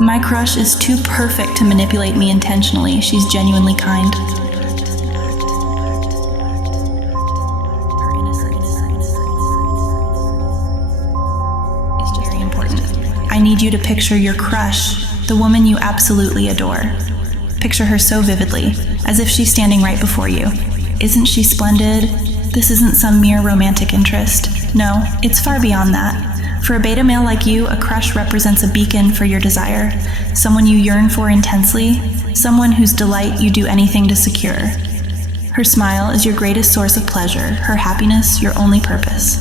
My crush is too perfect to manipulate me intentionally. She's genuinely kind. It's very important. I need you to picture your crush, the woman you absolutely adore. Picture her so vividly, as if she's standing right before you. Isn't she splendid? This isn't some mere romantic interest. No, it's far beyond that. For a beta male like you, a crush represents a beacon for your desire, someone you yearn for intensely, someone whose delight you do anything to secure. Her smile is your greatest source of pleasure, her happiness your only purpose.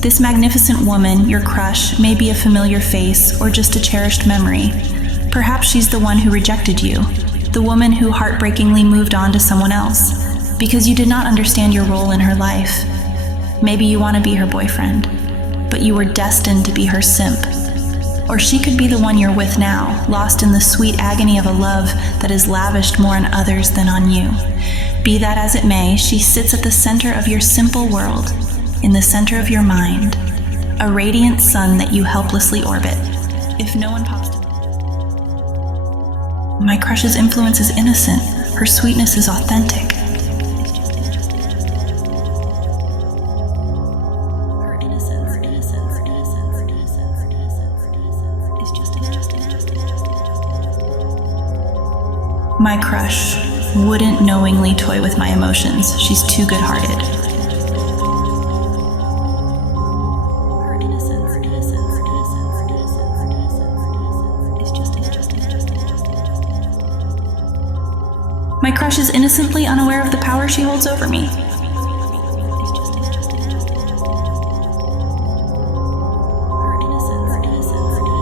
This magnificent woman, your crush, may be a familiar face or just a cherished memory. Perhaps she's the one who rejected you, the woman who heartbreakingly moved on to someone else, because you did not understand your role in her life. Maybe you want to be her boyfriend, but you were destined to be her simp. Or she could be the one you're with now, lost in the sweet agony of a love that is lavished more on others than on you. Be that as it may, she sits at the center of your simple world, in the center of your mind, a radiant sun that you helplessly orbit. If no one pops to... My crush's influence is innocent. Her sweetness is authentic. My crush wouldn't knowingly toy with my emotions. She's too good-hearted. My crush is innocently unaware of the power she holds over me.